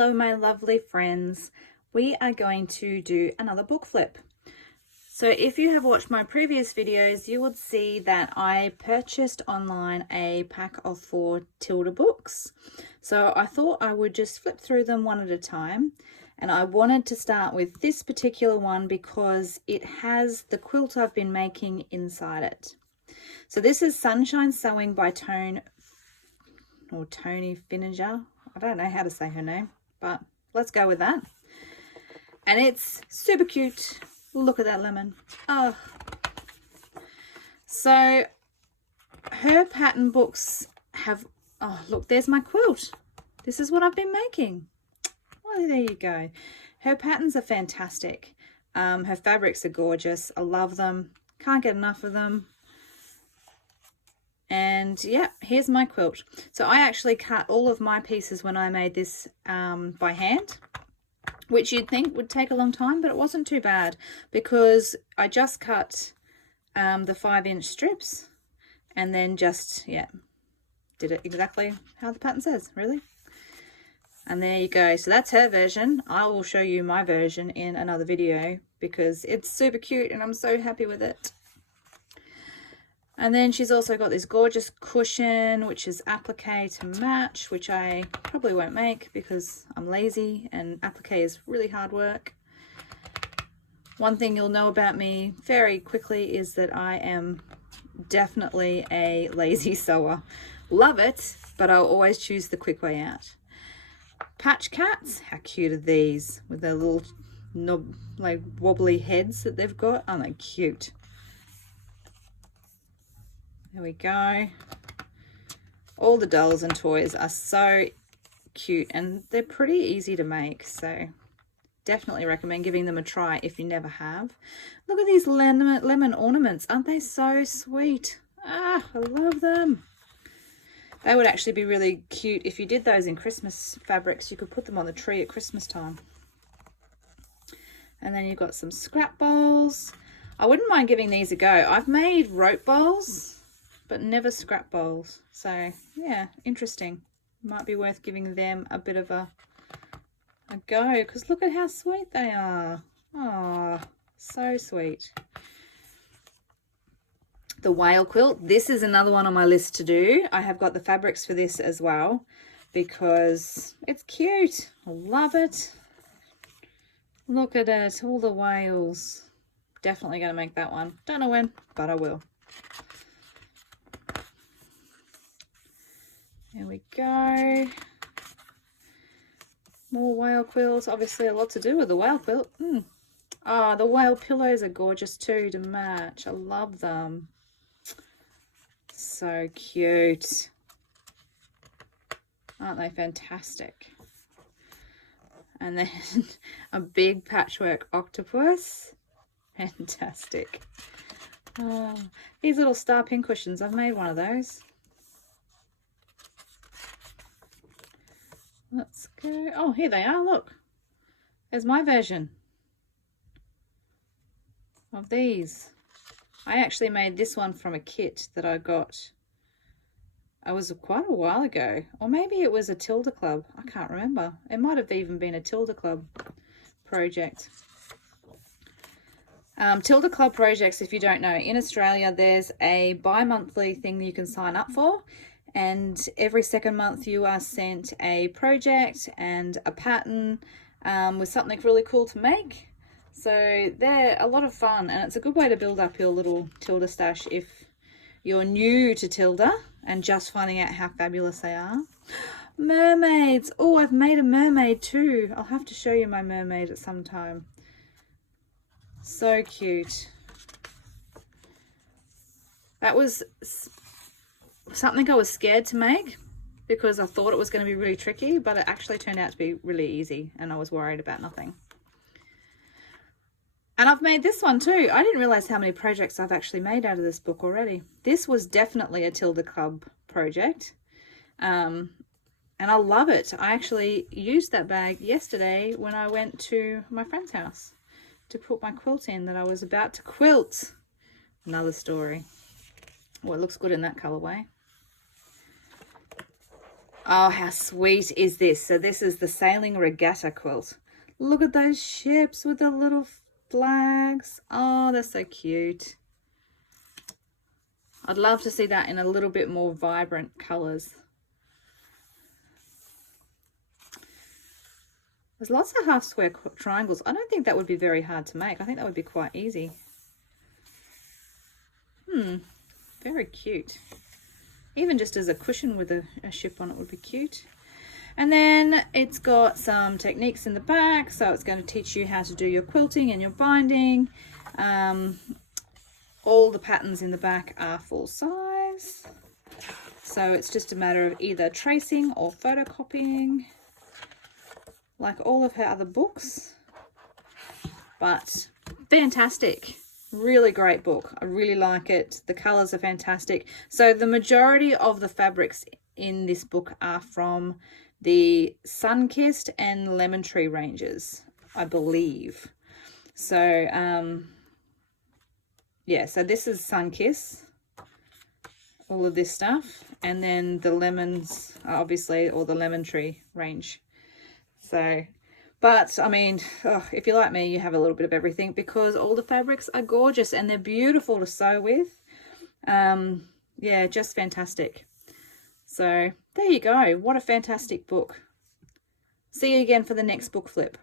Hello my lovely friends, we are going to do another book flip. So if you have watched my previous videos, you would see that I purchased online a pack of 4 Tilda books. So I thought I would just flip through them one at a time, and I wanted to start with this particular one because it has the quilt I've been making inside it. So this is Sunshine Sewing by Tone Finnanger. I don't know how to say her name, but let's go with that. And it's super cute. Look at that lemon. Oh. So her pattern books have, oh look, there's my quilt. This is what I've been making. Well, there you go. Her patterns are fantastic. Her fabrics are gorgeous. I love them. Can't get enough of them. And yeah, here's my quilt. So I actually cut all of my pieces when I made this by hand, which you'd think would take a long time, but it wasn't too bad because I just cut the 5-inch strips and then just, yeah, did it exactly how the pattern says, really. And there you go. So that's her version. I will show you my version in another video because it's super cute and I'm so happy with it. And then she's also got this gorgeous cushion, which is applique to match, which I probably won't make because I'm lazy and applique is really hard work. One thing you'll know about me very quickly is that I am definitely a lazy sewer. Love it, but I'll always choose the quick way out. Patch cats, how cute are these with their little like wobbly heads that they've got? Aren't they cute? There we go. All the dolls and toys are so cute and they're pretty easy to make, so definitely recommend giving them a try if you never have. Look at these lemon ornaments. Aren't they so sweet? Ah, I love them. They would actually be really cute if you did those in Christmas fabrics. You could put them on the tree at Christmas time. And then you've got some scrap bowls. I wouldn't mind giving these a go. I've made rope bowls, but never scrap bowls. So yeah, interesting. Might be worth giving them a bit of a go because look at how sweet they are. Oh, so sweet. The whale quilt. This is another one on my list to do. I have got the fabrics for this as well because it's cute. I love it. Look at it, all the whales. Definitely going to make that one. Don't know when, but I will. There we go. More whale quilts. Obviously a lot to do with the whale quilt. Oh, the whale pillows are gorgeous too to match. I love them. So cute. Aren't they fantastic? And then a big patchwork octopus. Fantastic. Oh, these little star pin cushions. I've made one of those. Let's go. Oh, here they are. Look. There's my version of these. I actually made this one from a kit that I got. It was quite a while ago. Or maybe it was a Tilda Club. I can't remember. It might have even been a Tilda Club project. Tilda Club projects, if you don't know, in Australia there's a bi-monthly thing you can sign up for. And every second month you are sent a project and a pattern with something really cool to make. So they're a lot of fun and it's a good way to build up your little Tilda stash if you're new to Tilda and just finding out how fabulous they are. Mermaids. Oh, I've made a mermaid too. I'll have to show you my mermaid at some time. So cute. That was something I was scared to make because I thought it was going to be really tricky, but it actually turned out to be really easy and I was worried about nothing. And I've made this one too. I didn't realize how many projects I've actually made out of this book already. This was definitely a Tilda Club project. And I love it. I actually used that bag yesterday when I went to my friend's house to put my quilt in that I was about to quilt. Another story. Well, it looks good in that colorway. Oh, how sweet is this? So this is the Sailing Regatta quilt. Look at those ships with the little flags. Oh, they're so cute. I'd love to see that in a little bit more vibrant colours. There's lots of half square triangles. I don't think that would be very hard to make. I think that would be quite easy. Very cute. Even just as a cushion with a ship on it would be cute. And then it's got some techniques in the back. So it's going to teach you how to do your quilting and your binding. All the patterns in the back are full size. So it's just a matter of either tracing or photocopying, like all of her other books. But fantastic. Really great book. I really like it. The colors are fantastic. So the majority of the fabrics in this book are from the Sun-Kissed and Lemon Tree ranges, I believe. So yeah, so this is Sun-Kiss, all of this stuff, and then the lemons, obviously, or the Lemon Tree range. So, but I mean, if you're like me, you have a little bit of everything, because all the fabrics are gorgeous and they're beautiful to sew with. Yeah, just fantastic. So there you go. What a fantastic book. See you again for the next book flip.